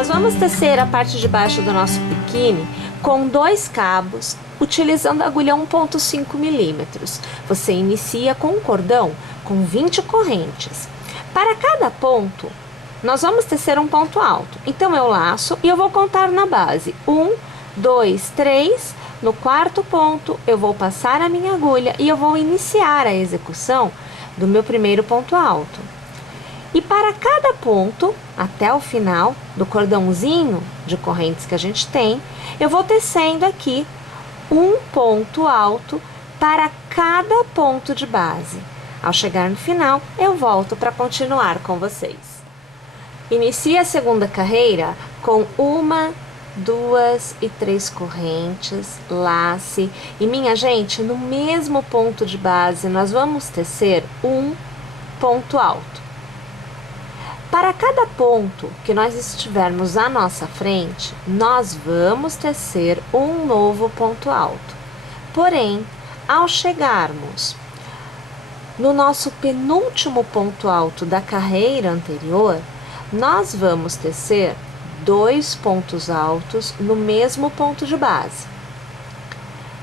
Nós vamos tecer a parte de baixo do nosso biquíni com 2 cabos, utilizando a agulha 1,5 milímetros. Você inicia com um cordão com 20 correntes. Para cada ponto, nós vamos tecer um ponto alto. Então, eu laço e eu vou contar na base. 1, 2, 3. No quarto ponto, eu vou passar a minha agulha e eu vou iniciar a execução do meu primeiro ponto alto. E para cada ponto, até o final do cordãozinho de correntes que a gente tem, eu vou tecendo aqui um ponto alto para cada ponto de base. Ao chegar no final, eu volto para continuar com vocês. Inicie a segunda carreira com 1, 2 e 3 correntes, lace. E minha gente, no mesmo ponto de base, nós vamos tecer um ponto alto. Para cada ponto que nós estivermos à nossa frente, nós vamos tecer um novo ponto alto. Porém, ao chegarmos no nosso penúltimo ponto alto da carreira anterior, nós vamos tecer 2 pontos altos no mesmo ponto de base.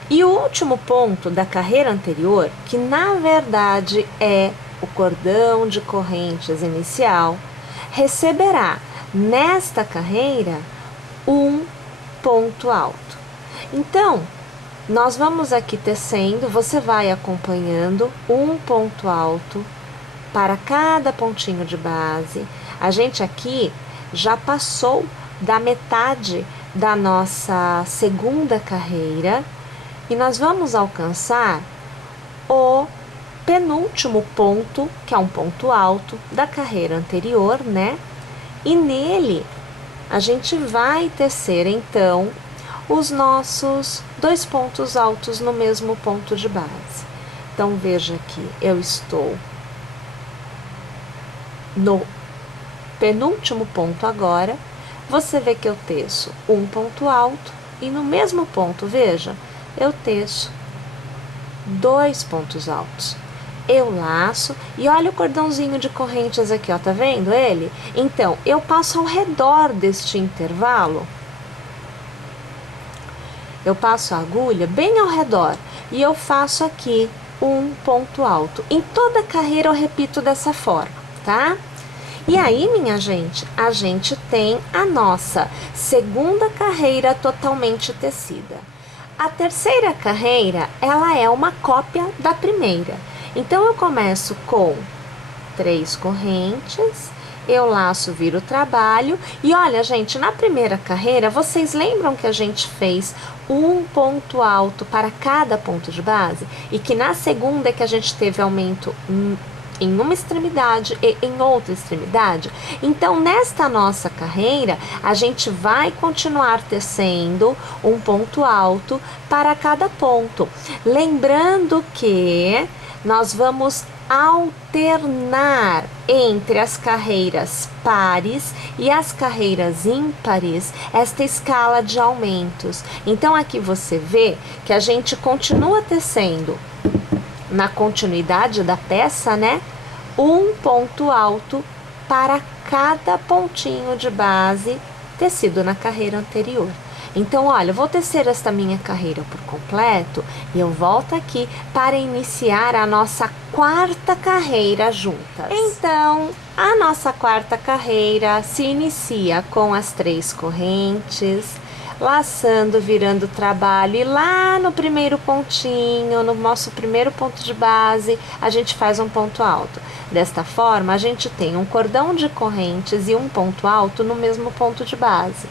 E o último ponto da carreira anterior, que na verdade é o cordão de correntes inicial, receberá nesta carreira um ponto alto. Então, nós vamos aqui tecendo, você vai acompanhando um ponto alto para cada pontinho de base. A gente aqui já passou da metade da nossa segunda carreira e nós vamos alcançar o penúltimo ponto, que é um ponto alto da carreira anterior, né? E nele a gente vai tecer então os nossos 2 pontos altos no mesmo ponto de base. Então veja que eu estou no penúltimo ponto agora. Você vê que eu teço um ponto alto e no mesmo ponto, veja, eu teço 2 pontos altos. Eu laço e olha o cordãozinho de correntes aqui, ó, tá vendo ele? Então, eu passo ao redor deste intervalo, eu passo a agulha bem ao redor e eu faço aqui um ponto alto. Em toda a carreira eu repito dessa forma, tá? E aí, minha gente, a gente tem a nossa segunda carreira totalmente tecida. A terceira carreira, ela é uma cópia da primeira. Então, eu começo com 3 correntes, eu laço, viro o trabalho. E olha, gente, na primeira carreira, vocês lembram que a gente fez um ponto alto para cada ponto de base? E que na segunda é que a gente teve aumento em uma extremidade e em outra extremidade? Então, nesta nossa carreira, a gente vai continuar tecendo um ponto alto para cada ponto. Lembrando que nós vamos alternar entre as carreiras pares e as carreiras ímpares esta escala de aumentos. Então, aqui você vê que a gente continua tecendo na continuidade da peça, né? Um ponto alto para cada pontinho de base tecido na carreira anterior. Então, olha, eu vou tecer esta minha carreira por completo e eu volto aqui para iniciar a nossa quarta carreira juntas. Então, a nossa quarta carreira se inicia com as 3 correntes, laçando, virando o trabalho, e lá no primeiro pontinho, no nosso primeiro ponto de base, a gente faz um ponto alto. Desta forma, a gente tem um cordão de correntes e um ponto alto no mesmo ponto de base.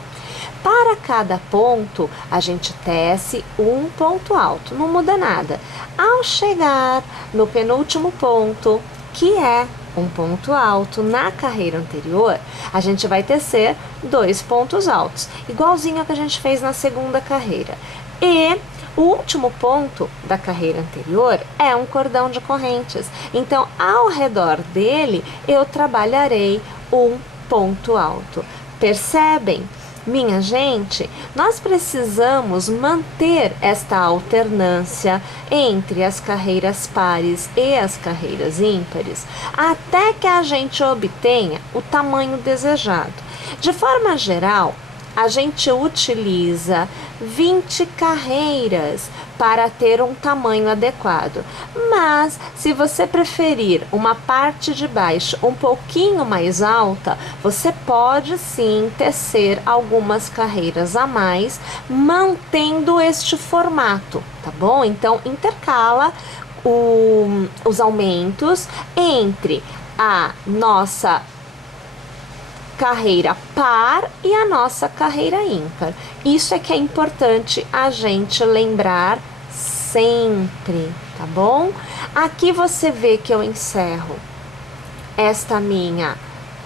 Para cada ponto, a gente tece um ponto alto, não muda nada. Ao chegar no penúltimo ponto, que é um ponto alto na carreira anterior, a gente vai tecer 2 pontos altos, igualzinho ao que a gente fez na segunda carreira. E o último ponto da carreira anterior é um cordão de correntes. Então, ao redor dele, eu trabalharei um ponto alto. Percebem Minha gente, nós precisamos manter esta alternância entre as carreiras pares e as carreiras ímpares até que a gente obtenha o tamanho desejado. De forma geral, a gente utiliza 20 carreiras para ter um tamanho adequado. Mas, se você preferir uma parte de baixo um pouquinho mais alta, você pode sim tecer algumas carreiras a mais, mantendo este formato, tá bom? Então, intercala os aumentos entre a nossa carreira par e a nossa carreira ímpar. Isso é que é importante a gente lembrar sempre, tá bom? Aqui você vê que eu encerro esta minha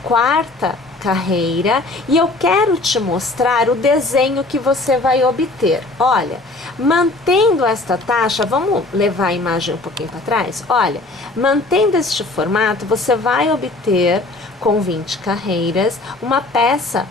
quarta carreira e eu quero te mostrar o desenho que você vai obter. Olha, mantendo esta taxa, vamos levar a imagem um pouquinho para trás? Olha, mantendo este formato, você vai obter com 20 carreiras uma peça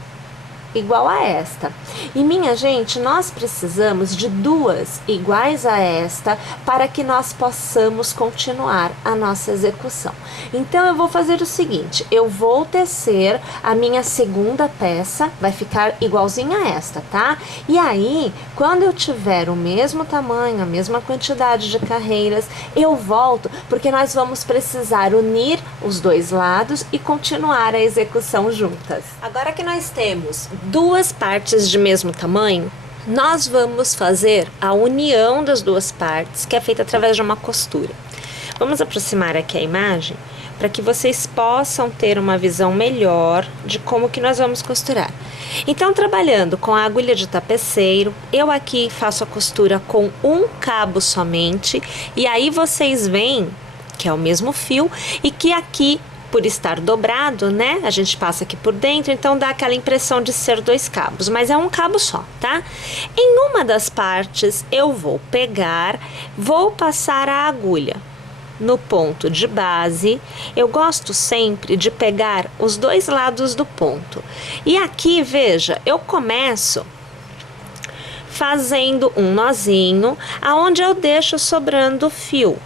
igual a esta. E minha gente, nós precisamos de duas iguais a esta para que nós possamos continuar a nossa execução. Então eu vou fazer o seguinte, eu vou tecer a minha segunda peça, vai ficar igualzinha a esta, tá? E aí, quando eu tiver o mesmo tamanho, a mesma quantidade de carreiras, eu volto, porque nós vamos precisar unir os dois lados e continuar a execução juntas. Agora que nós temos duas partes de mesmo tamanho, nós vamos fazer a união das duas partes, que é feita através de uma costura. Vamos aproximar aqui a imagem para que vocês possam ter uma visão melhor de como que nós vamos costurar. Então, trabalhando com a agulha de tapeceiro, eu aqui faço a costura com um cabo somente, e aí vocês veem que é o mesmo fio e que aqui, por estar dobrado, né, a gente passa aqui por dentro, então dá aquela impressão de ser dois cabos, mas é um cabo só, tá? Em uma das partes eu vou pegar, vou passar a agulha no ponto de base. Eu gosto sempre de pegar os dois lados do ponto. E aqui, veja, eu começo fazendo um nozinho, aonde eu deixo sobrando fio.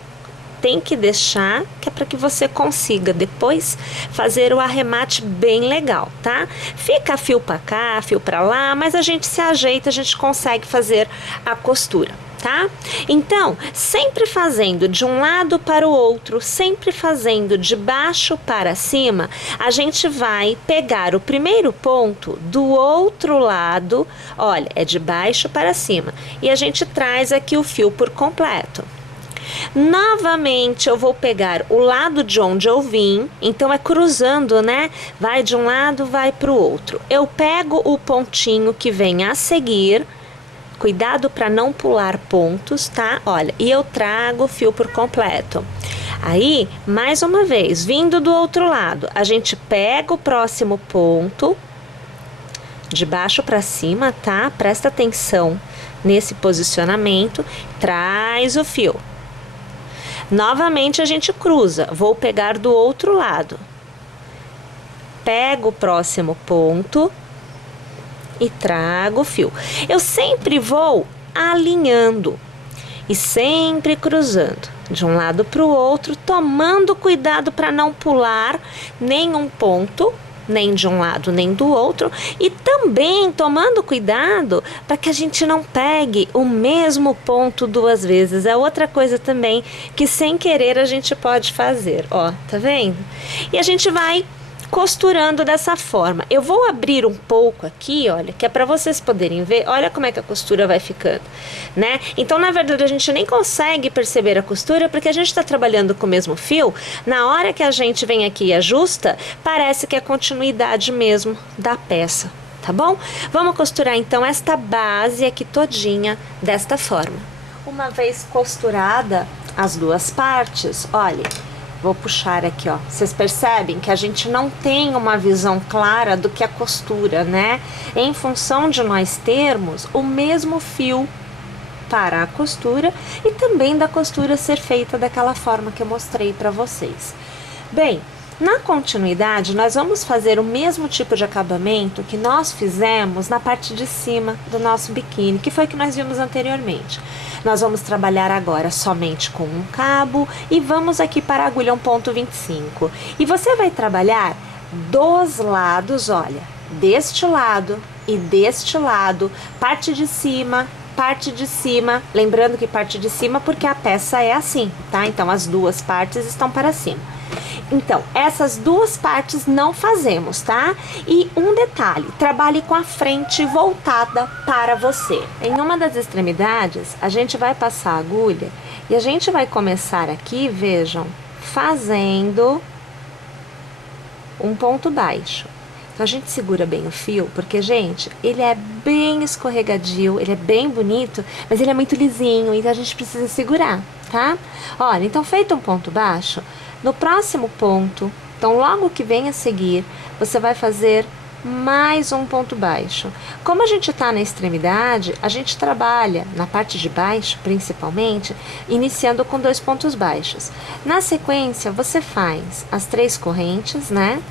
Tem que deixar, que é para que você consiga depois fazer o arremate bem legal, tá? Fica fio para cá, fio para lá, mas a gente se ajeita, a gente consegue fazer a costura, tá? Então, sempre fazendo de um lado para o outro, sempre fazendo de baixo para cima, a gente vai pegar o primeiro ponto do outro lado, olha, é de baixo para cima, e a gente traz aqui o fio por completo. Novamente eu vou pegar o lado de onde eu vim, então é cruzando, né? Vai de um lado, vai para o outro. Eu pego o pontinho que vem a seguir, cuidado para não pular pontos, tá? Olha, e eu trago o fio por completo. Aí, mais uma vez, vindo do outro lado, a gente pega o próximo ponto, de baixo para cima, tá? Presta atenção nesse posicionamento, traz o fio. Novamente a gente cruza, vou pegar do outro lado, pego o próximo ponto e trago o fio. Eu sempre vou alinhando e sempre cruzando de um lado para o outro, tomando cuidado para não pular nenhum ponto, nem de um lado nem do outro, e também tomando cuidado para que a gente não pegue o mesmo ponto duas vezes. É outra coisa também que sem querer a gente pode fazer, ó, tá vendo? E a gente vai costurando dessa forma. Eu vou abrir um pouco aqui, olha, que é para vocês poderem ver, olha como é que a costura vai ficando, né? Então, na verdade, a gente nem consegue perceber a costura porque a gente está trabalhando com o mesmo fio. Na hora que a gente vem aqui e ajusta, parece que é continuidade mesmo da peça, tá bom? Vamos costurar então esta base aqui todinha desta forma. Uma vez costurada as duas partes, olha, vou puxar aqui, ó. Vocês percebem que a gente não tem uma visão clara do que é costura, né? Em função de nós termos o mesmo fio para a costura e também da costura ser feita daquela forma que eu mostrei para vocês. Bem, Na continuidade, nós vamos fazer o mesmo tipo de acabamento que nós fizemos na parte de cima do nosso biquíni, que foi que nós vimos anteriormente. Nós vamos trabalhar agora somente com um cabo e vamos aqui para a agulha 1,25. E você vai trabalhar dos lados, olha, deste lado e deste lado, parte de cima, lembrando que parte de cima porque a peça é assim, tá? Então as duas partes estão para cima. Então, essas duas partes não fazemos, tá? E um detalhe, trabalhe com a frente voltada para você. Em uma das extremidades, a gente vai passar a agulha e a gente vai começar aqui, vejam, fazendo um ponto baixo. Então a gente segura bem o fio, porque, gente, ele é bem escorregadio, ele é bem bonito, mas ele é muito lisinho, então a gente precisa segurar, tá? Olha, então feito um ponto baixo, no próximo ponto, então logo que vem a seguir, você vai fazer mais um ponto baixo. Como a gente está na extremidade, a gente trabalha na parte de baixo, principalmente, iniciando com 2 pontos baixos. Na sequência, você faz as 3 correntes, né?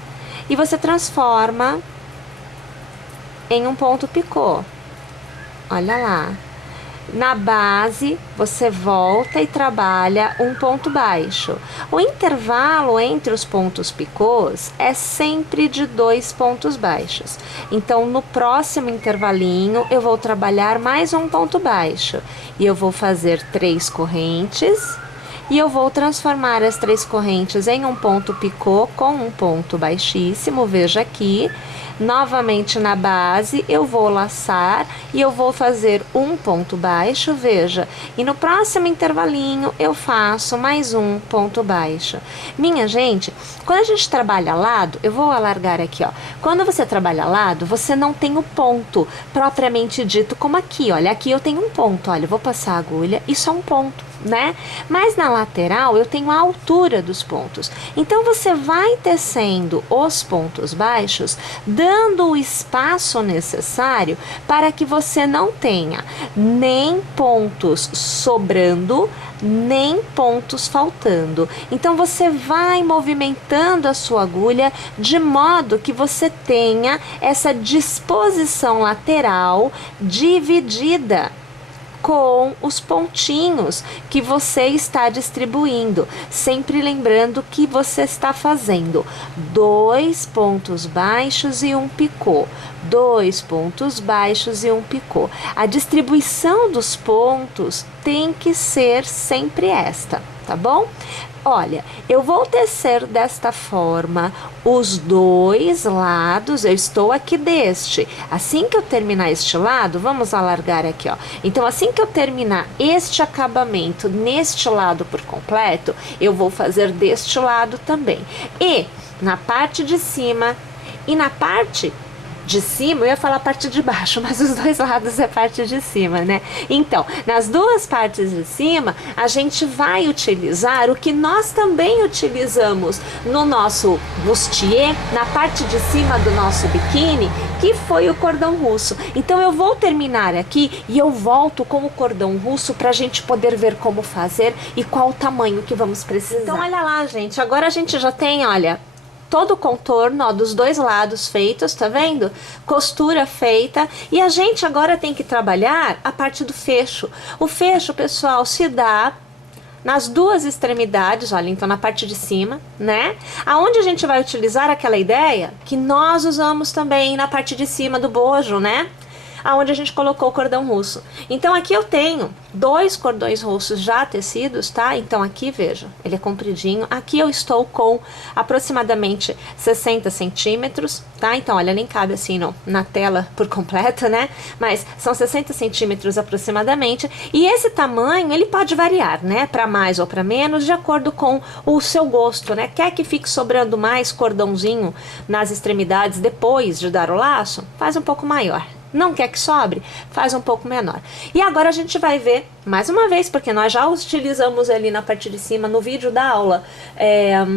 E você transforma em um ponto picô. Olha lá. Na base, você volta e trabalha um ponto baixo. O intervalo entre os pontos picôs é sempre de 2 pontos baixos. Então, no próximo intervalinho, eu vou trabalhar mais um ponto baixo. E eu vou fazer 3 correntes. E eu vou transformar as 3 correntes em um ponto picô com um ponto baixíssimo, veja aqui. Novamente na base, eu vou laçar e eu vou fazer um ponto baixo, veja. E no próximo intervalinho, eu faço mais um ponto baixo. Minha gente, quando a gente trabalha lado, eu vou alargar aqui, ó. Quando você trabalha lado, você não tem o ponto propriamente dito como aqui, olha. Aqui eu tenho um ponto, olha, eu vou passar a agulha e só um ponto, né? Mas na lateral eu tenho a altura dos pontos. Então você vai tecendo os pontos baixos, dando o espaço necessário para que você não tenha nem pontos sobrando, nem pontos faltando. Então você vai movimentando a sua agulha de modo que você tenha essa disposição lateral dividida com os pontinhos que você está distribuindo, sempre lembrando que você está fazendo 2 pontos baixos e um picô, 2 pontos baixos e um picô. A distribuição dos pontos tem que ser sempre esta, tá bom? Olha, eu vou tecer desta forma os 2 lados, eu estou aqui deste. Assim que eu terminar este lado, vamos alargar aqui, ó. Então, assim que eu terminar este acabamento neste lado por completo, eu vou fazer deste lado também. E na parte de cima e na parte de cima, eu ia falar parte de baixo, mas os 2 lados é parte de cima, né? Então, nas 2 partes de cima, a gente vai utilizar o que nós também utilizamos no nosso bustier, na parte de cima do nosso biquíni, que foi o cordão russo. Então, eu vou terminar aqui e eu volto com o cordão russo pra gente poder ver como fazer e qual o tamanho que vamos precisar. Então, olha lá, gente, agora a gente já tem, olha, todo o contorno, ó, dos 2 lados feitos, tá vendo? Costura feita. E a gente agora tem que trabalhar a parte do fecho. O fecho, pessoal, se dá nas 2 extremidades, olha, então na parte de cima, né? Aonde a gente vai utilizar aquela ideia que nós usamos também na parte de cima do bojo, né? Aonde a gente colocou o cordão russo. Então aqui eu tenho 2 cordões russos já tecidos, tá? Então aqui, veja, ele é compridinho. Aqui eu estou com aproximadamente 60 centímetros, tá? Então, olha, nem cabe assim na tela por completo, né? Mas são 60 centímetros aproximadamente. E esse tamanho, ele pode variar, né? Para mais ou para menos, de acordo com o seu gosto, né? Quer que fique sobrando mais cordãozinho nas extremidades depois de dar o laço? Faz um pouco maior. Não quer que sobre? Faz um pouco menor. E agora a gente vai ver, mais uma vez, porque nós já utilizamos ali na parte de cima, no vídeo da aula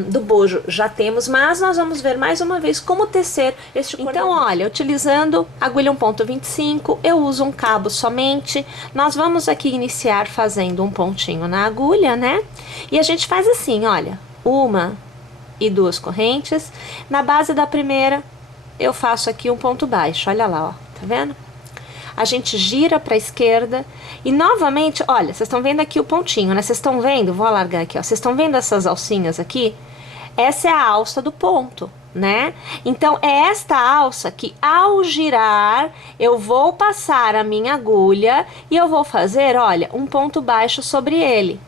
do bojo, já temos, mas nós vamos ver mais uma vez como tecer este cordão. Então, olha, utilizando agulha 1,25, eu uso um cabo somente. Nós vamos aqui iniciar fazendo um pontinho na agulha, né? E a gente faz assim, olha, 1, e 2 correntes. Na base da primeira, eu faço aqui um ponto baixo, olha lá, ó, tá vendo? A gente gira para a esquerda e novamente, olha, vocês estão vendo aqui o pontinho, né? Vocês estão vendo? Vou alargar aqui, ó. Vocês estão vendo essas alcinhas aqui? Essa é a alça do ponto, né? Então, é esta alça que, ao girar, eu vou passar a minha agulha e eu vou fazer, olha, um ponto baixo sobre ele.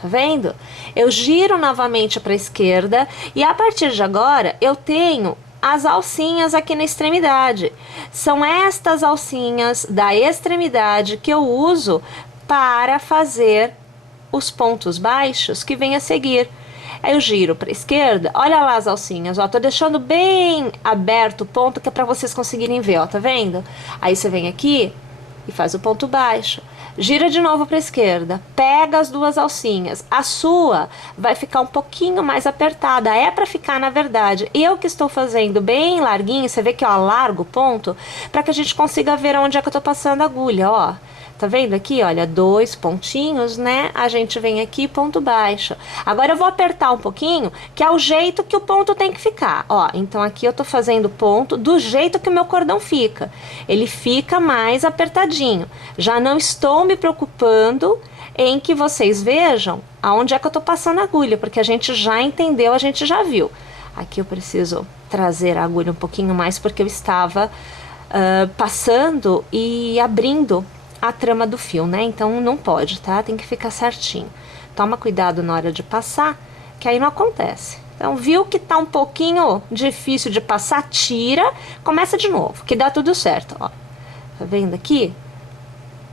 Tá vendo? Eu giro novamente para a esquerda e a partir de agora eu tenho as alcinhas aqui na extremidade. São estas alcinhas da extremidade que eu uso para fazer os pontos baixos que vem a seguir. Aí eu giro para a esquerda, olha lá as alcinhas, ó, tô deixando bem aberto o ponto que é para vocês conseguirem ver, ó, tá vendo? Aí você vem aqui e faz o ponto baixo. Gira de novo para a esquerda, pega as 2 alcinhas. A sua vai ficar um pouquinho mais apertada, é para ficar na verdade. Eu que estou fazendo bem larguinho, você vê que ó, largo o ponto, para que a gente consiga ver onde é que eu tô passando a agulha, ó. Tá vendo aqui, olha, 2 pontinhos, né? A gente vem aqui, ponto baixo. Agora eu vou apertar um pouquinho, que é o jeito que o ponto tem que ficar. Ó, então aqui eu tô fazendo ponto do jeito que o meu cordão fica. Ele fica mais apertadinho. Já não estou me preocupando em que vocês vejam aonde é que eu tô passando a agulha, porque a gente já entendeu, a gente já viu. Aqui eu preciso trazer a agulha um pouquinho mais, porque eu estava passando e abrindo a trama do fio, né? Então não pode, tá? Tem que ficar certinho. Toma cuidado na hora de passar, que aí não acontece. Então, viu que tá um pouquinho difícil de passar? Tira, começa de novo, que dá tudo certo, ó. Tá vendo aqui?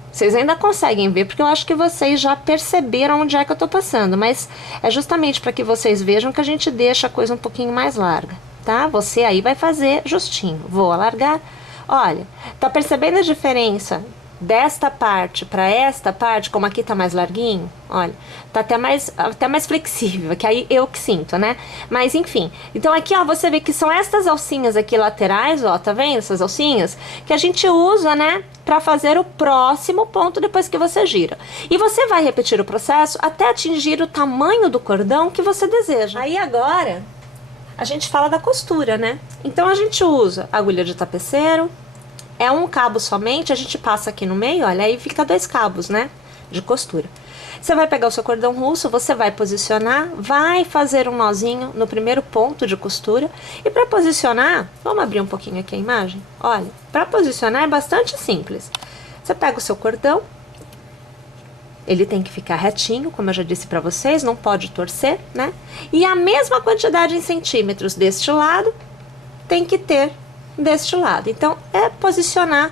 Vocês ainda conseguem ver, porque eu acho que vocês já perceberam onde é que eu tô passando, mas é justamente para que vocês vejam que a gente deixa a coisa um pouquinho mais larga, tá? Você aí vai fazer justinho. Vou alargar. Olha, tá percebendo a diferença desta parte para esta parte, como aqui tá mais larguinho, olha, tá até mais flexível, que aí eu que sinto, né? Mas enfim, então aqui ó, você vê que são estas alcinhas aqui laterais, ó, tá vendo essas alcinhas? Que a gente usa, né, para fazer o próximo ponto depois que você gira. E você vai repetir o processo até atingir o tamanho do cordão que você deseja. Aí agora, a gente fala da costura, né? Então a gente usa agulha de tapeceiro. É um cabo somente, a gente passa aqui no meio, olha, aí fica 2 cabos, né, de costura. Você vai pegar o seu cordão russo, você vai posicionar, vai fazer um nozinho no primeiro ponto de costura. E para posicionar, vamos abrir um pouquinho aqui a imagem? Olha, para posicionar é bastante simples. Você pega o seu cordão, ele tem que ficar retinho, como eu já disse para vocês, não pode torcer, né? E a mesma quantidade em centímetros deste lado tem que ter deste lado. Então, é posicionar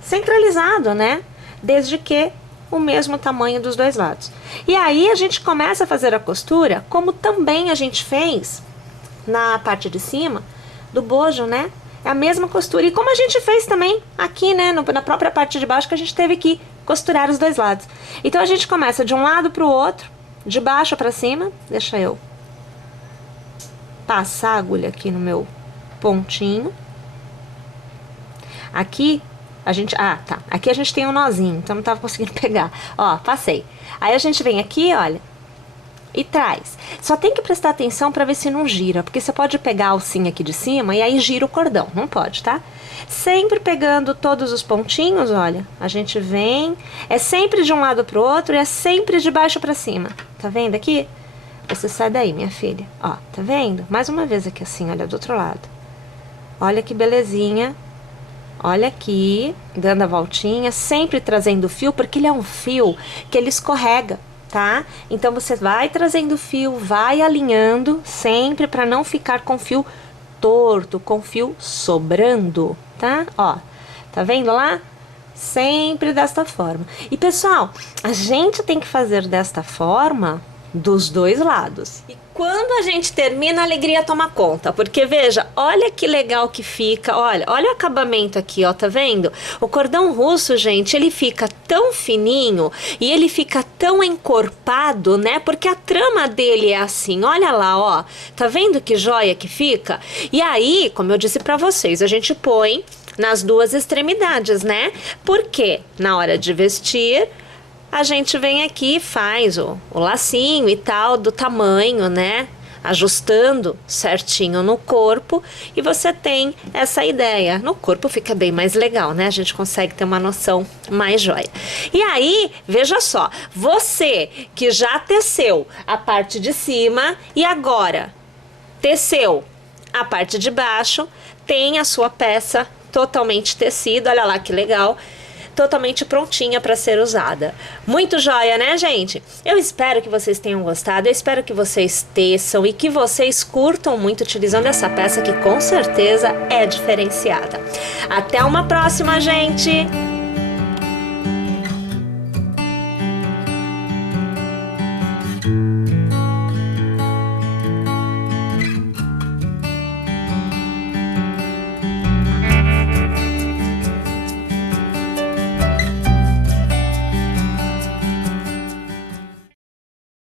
centralizado, né? Desde que o mesmo tamanho dos 2 lados. E aí, a gente começa a fazer a costura, como também a gente fez na parte de cima do bojo, né? É a mesma costura. E como a gente fez também aqui, né? Na própria parte de baixo, que a gente teve que costurar os 2 lados. Então, a gente começa de um lado para o outro, de baixo para cima. Deixa eu passar a agulha aqui no meu pontinho. Aqui a gente, tá, aqui a gente tem um nozinho, então não tava conseguindo pegar, ó, passei. Aí a gente vem aqui, olha, e traz. Só tem que prestar atenção para ver se não gira, porque você pode pegar a alcinha aqui de cima e aí gira o cordão, não pode, tá? Sempre pegando todos os pontinhos, olha, a gente vem, é sempre de um lado pro outro e é sempre de baixo para cima, tá vendo aqui? Você sai daí, minha filha, ó, tá vendo? Mais uma vez aqui assim, olha, do outro lado. Olha que belezinha. Olha aqui, dando a voltinha, sempre trazendo o fio, porque ele é um fio que ele escorrega, tá? Então, você vai trazendo o fio, vai alinhando, sempre para não ficar com fio torto, com fio sobrando, tá? Ó, tá vendo lá? Sempre desta forma. E, pessoal, a gente tem que fazer desta forma dos 2 lados. E quando a gente termina, a alegria toma conta, porque veja, olha que legal que fica, olha o acabamento aqui, ó, tá vendo? O cordão russo, gente, ele fica tão fininho e ele fica tão encorpado, né? Porque a trama dele é assim, olha lá, ó, tá vendo que joia que fica? E aí, como eu disse pra vocês, a gente põe nas 2 extremidades, né? Porque na hora de vestir, a gente vem aqui e faz o lacinho e tal, do tamanho, né, ajustando certinho no corpo e você tem essa ideia. No corpo fica bem mais legal, né? A gente consegue ter uma noção mais joia. E aí, veja só, você que já teceu a parte de cima e agora teceu a parte de baixo, tem a sua peça totalmente tecida, olha lá que legal, totalmente prontinha para ser usada. Muito joia, né, gente? Eu espero que vocês tenham gostado, eu espero que vocês teçam e que vocês curtam muito utilizando essa peça que com certeza é diferenciada. Até uma próxima, gente!